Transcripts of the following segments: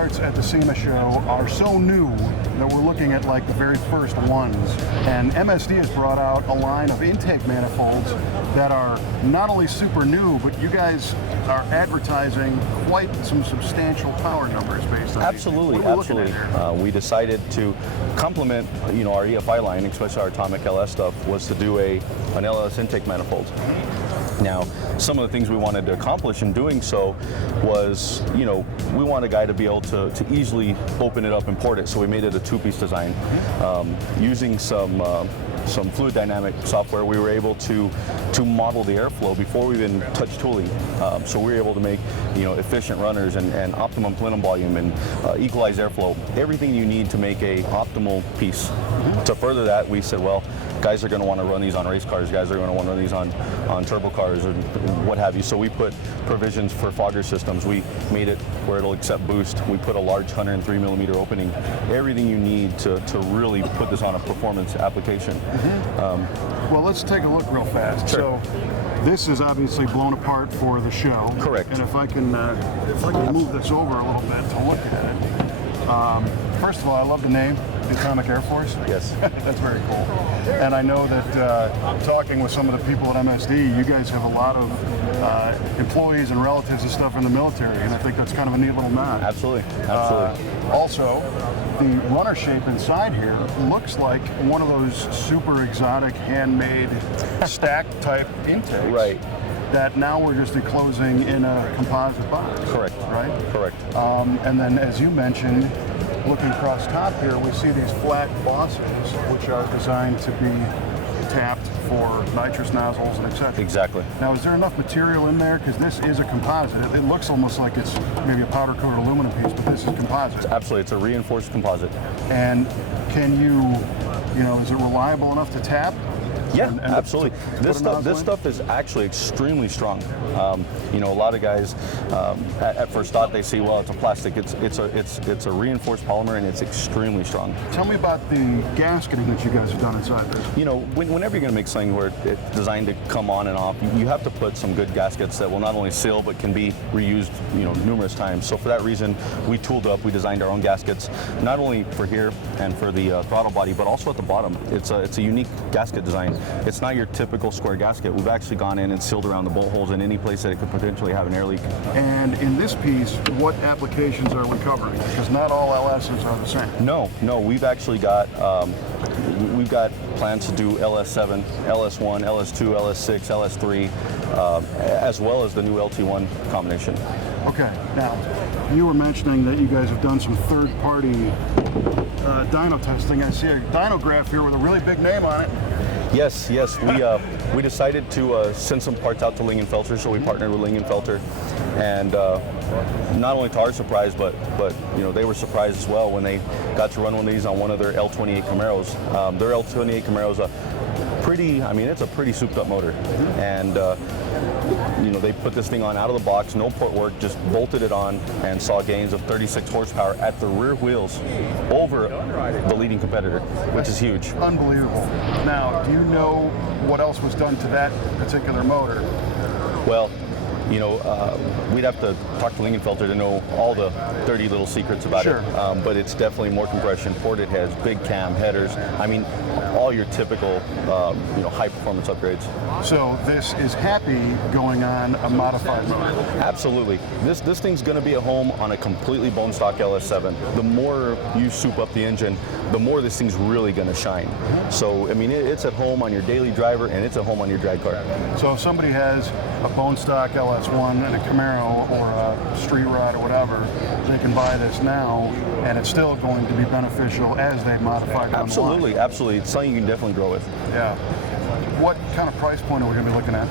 parts at the SEMA show are so new that we're looking at like the very first ones. And MSD has brought out a line of intake manifolds that are not only super new, but you guys are advertising quite some substantial power numbers based on Absolutely, absolutely. We decided to complement, our EFI line, especially our Atomic LS stuff, was to do an LS intake manifold. Now, some of the things we wanted to accomplish in doing so was, we want a guy to be able to easily open it up and port it, so we made it a two-piece design. Using some fluid dynamic software, we were able to model the airflow before we even touched tooling. So we were able to make efficient runners and optimum plenum volume and equalize airflow, everything you need to make a optimal piece. To further that, we said, well, guys are going to want to run these on race cars, guys are going to want to run these on turbo cars and what have you. So we put provisions for fogger systems. We made it where it'll accept boost. We put a large 103mm opening. Everything you need to really put this on a performance application. Well, let's take a look real fast. Sure. So this is obviously blown apart for the show. Correct. And if I can move this over a little bit to look at it. First of all, I love the name, Atomic Air Force. Yes. That's very cool. And I know that talking with some of the people at MSD, you guys have a lot of employees and relatives and stuff in the military, and I think that's kind of a neat little nod. Absolutely, absolutely. Also, the runner shape inside here looks like one of those super exotic handmade stack type intakes. Right. That now we're just enclosing in a composite box. Correct. Right? Correct. And then, as you mentioned, looking across top here, we see these flat bosses, which are designed to be tapped for nitrous nozzles and etc. Exactly. Now, is there enough material in there? Because this is a composite. It looks almost like it's maybe a powder-coated aluminum piece, but this is composite. Absolutely, it's a reinforced composite. And can is it reliable enough to tap? Yeah, absolutely. This stuff is actually extremely strong. A lot of guys at first thought they see, well, it's a plastic. It's a reinforced polymer and it's extremely strong. Tell me about the gasketing that you guys have done inside this. Whenever you're going to make something where it's designed to come on and off, you have to put some good gaskets that will not only seal but can be reused, numerous times. So for that reason, we tooled up. We designed our own gaskets, not only for here and for the throttle body, but also at the bottom. It's a unique gasket design. It's not your typical square gasket. We've actually gone in and sealed around the bolt holes in any place that it could potentially have an air leak. And in this piece, what applications are we covering? Because not all LSs are the same. No, we've actually got plans to do LS7, LS1, LS2, LS6, LS3, as well as the new LT1 combination. Okay, now you were mentioning that you guys have done some third-party dyno testing. I see a dyno graph here with a really big name on it. Yes. We decided to send some parts out to Lingenfelter, so we partnered with Lingenfelter, and not only to our surprise, but they were surprised as well when they got to run one of these on one of their L28 Camaros. Their L28 Camaro is it's a pretty souped up motor, and they put this thing on out of the box, no port work, just bolted it on and saw gains of 36 horsepower at the rear wheels over the leading competitor, which is huge. Unbelievable. Now, do you know what else was done to that particular motor? Well, we'd have to talk to Lingenfelter to know all the dirty little secrets about it. But it's definitely more compression, ported heads, big cam, headers. All your typical, high performance upgrades. So this is happy going on a modified motor? Absolutely. This thing's going to be a home on a completely bone stock LS7. The more you soup up the engine, the more this thing's really going to shine. So, it's at home on your daily driver and it's at home on your drag car. So if somebody has a bone stock LS1 and a Camaro or a street rod or whatever, they can buy this now and it's still going to be beneficial as they modify it. Absolutely. It's something you can definitely grow with. Yeah. What kind of price point are we going to be looking at?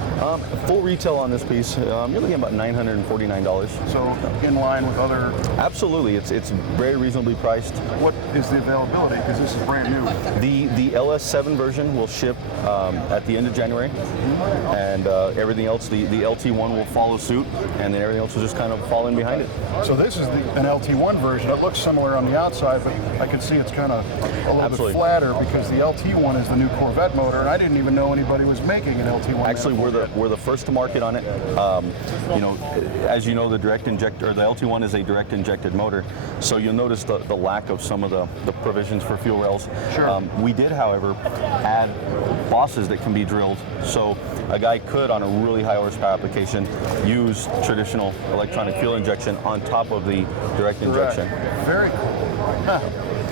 Full retail on this piece, you're looking at about $949. So in line with other... Absolutely, it's very reasonably priced. What is the availability? Because this is brand new. The LS7 version will ship at the end of January, and everything else, the LT1 will follow suit, and then everything else will just kind of fall in behind it. So this is an LT1 version. It looks similar on the outside, but I can see it's kind of a little bit flatter because the LT1 is the new Corvette motor, and I didn't even even know anybody was making an LT1. Actually, we're the first to market on it. You know, as you know, the direct injector, the LT1 is a direct injected motor, so you'll notice the lack of some of the provisions for fuel rails. Sure. We did, however, add bosses that can be drilled, so a guy could, on a really high horsepower application, use traditional electronic fuel injection on top of the direct injection. Very cool. Huh.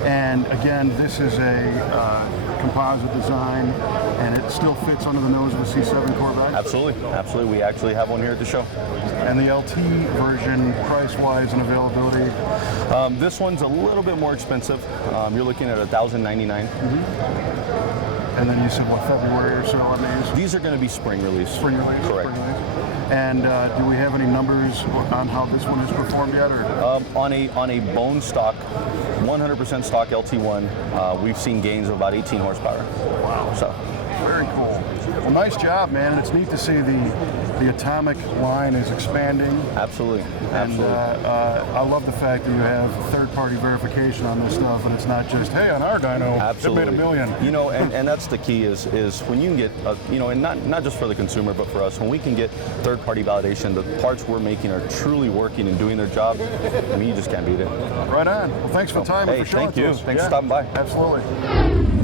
And again, this is a composite design, and it still fits under the nose of a C7 Corvette? Absolutely, absolutely. We actually have one here at the show. And the LT version, price-wise and availability? This one's a little bit more expensive. You're looking at $1,099. And then you said, what, February or so on these? These are going to be spring release. Spring release? Correct. Spring release. And do we have any numbers on how this one has performed yet? Or? On a bone stock, 100% stock LT1, we've seen gains of about 18 horsepower. Wow. So. Very cool. Well, nice job, man. And it's neat to see the Atomic line is expanding. Absolutely. And I love the fact that you have third-party verification on this stuff, and it's not just, hey, on our dyno, Absolutely. it made $1 million. You know, and that's the key is when you can get, you know, and not just for the consumer, but for us, when we can get third-party validation, the parts we're making are truly working and doing their job, I mean, you just can't beat it. Right on. Well, thanks for the time and for showing thank you. us. Thanks for stopping by. Absolutely.